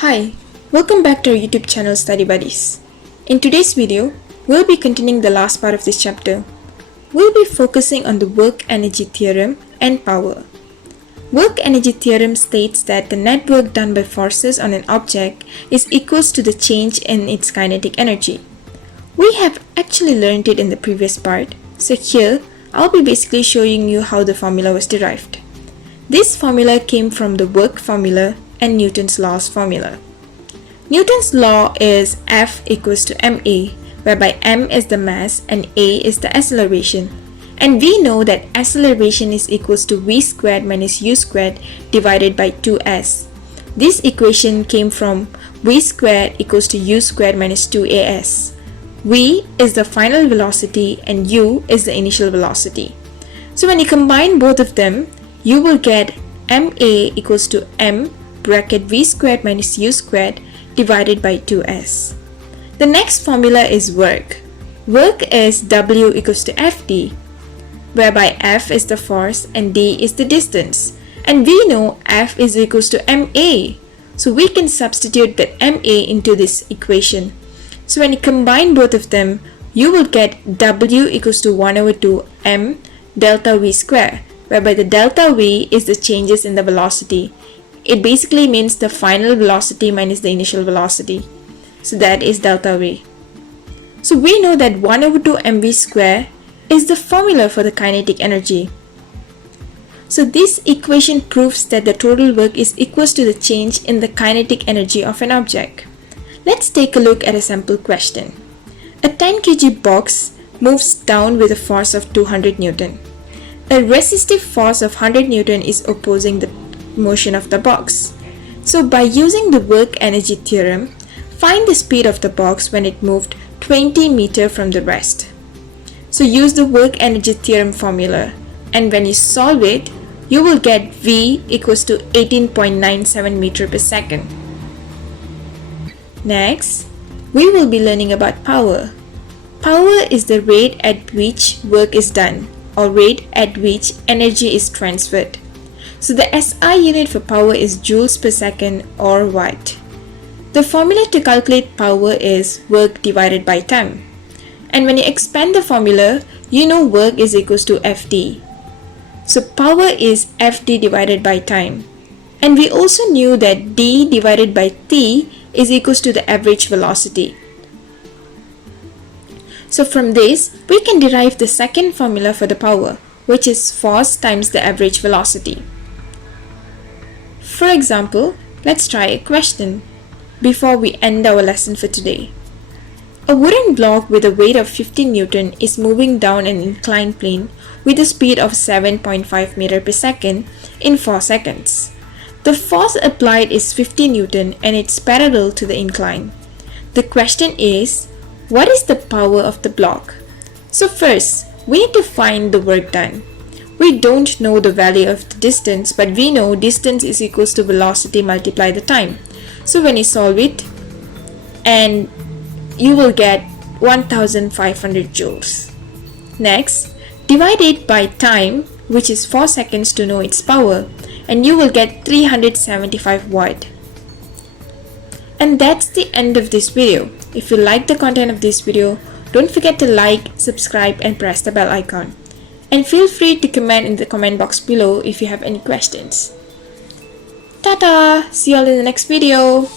Hi, welcome back to our YouTube channel Study Buddies. In today's video, we'll be continuing the last part of this chapter. We'll be focusing on the work-energy theorem and power. Work-energy theorem states that the net work done by forces on an object is equals to the change in its kinetic energy. We have actually learned it in the previous part, so here I'll be basically showing you how the formula was derived. This formula came from the work formula and Newton's law's formula. Newton's law is F equals to ma, whereby m is the mass and a is the acceleration. And we know that acceleration is equals to v squared minus u squared divided by 2s. This equation came from v squared equals to u squared minus 2as. V is the final velocity and u is the initial velocity. So when you combine both of them, you will get ma equals to m bracket v squared minus u squared divided by 2s. The next formula is work. Work is W equals to Fd, whereby F is the force and D is the distance. And we know F is equals to ma. So we can substitute that ma into this equation. So when you combine both of them, you will get W equals to 1 over 2 m delta v square, whereby the delta v is the changes in the velocity. It basically means the final velocity minus the initial velocity. So that is delta v. So we know that 1 over 2 mv square is the formula for the kinetic energy. So this equation proves that the total work is equals to the change in the kinetic energy of an object. Let's take a look at a simple question. A 10 kg box moves down with a force of 200 Newton. A resistive force of 100 Newton is opposing the motion of the box. So by using the work-energy theorem, find the speed of the box when it moved 20 meters from the rest. So use the work-energy theorem formula, and when you solve it, you will get V equals to 18.97 meters per second. Next, we will be learning about power. Power is the rate at which work is done, or rate at which energy is transferred. So the SI unit for power is joules per second or watt. The formula to calculate power is work divided by time. And when you expand the formula, you know work is equals to Fd. So power is Fd divided by time. And we also knew that d divided by t is equals to the average velocity. So from this, we can derive the second formula for the power, which is force times the average velocity. For example, let's try a question before we end our lesson for today. A wooden block with a weight of 15 Newton is moving down an inclined plane with a speed of 7.5 meters per second in 4 seconds. The force applied is 50 Newton and it's parallel to the incline. The question is, what is the power of the block? So first, we need to find the work done. We don't know the value of the distance, but we know distance is equals to velocity multiply the time. So when you solve it, and you will get 1500 joules. Next, divide it by time, which is 4 seconds to know its power, and you will get 375 watt. And that's the end of this video. If you like the content of this video, don't forget to like, subscribe and press the bell icon. And feel free to comment in the comment box below if you have any questions. Ta-ta! See you all in the next video!